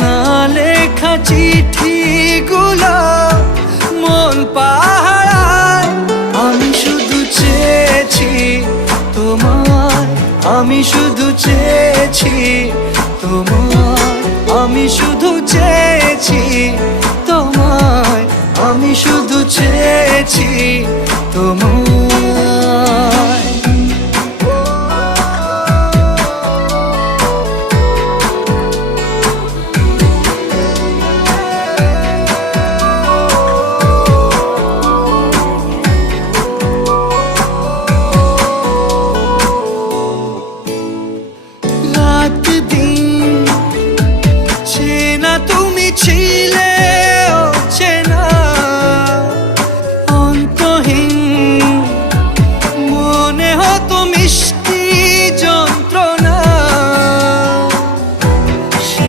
না লেখা চিঠিগুলো মন পাহারায়। আমি শুধু চেয়েছি তোমায়, আমি শুধু চেয়েছি তোমায়, আমি শুধু চেয়েছি তোমায়, আমি শুধু চেয়েছি তোমায়।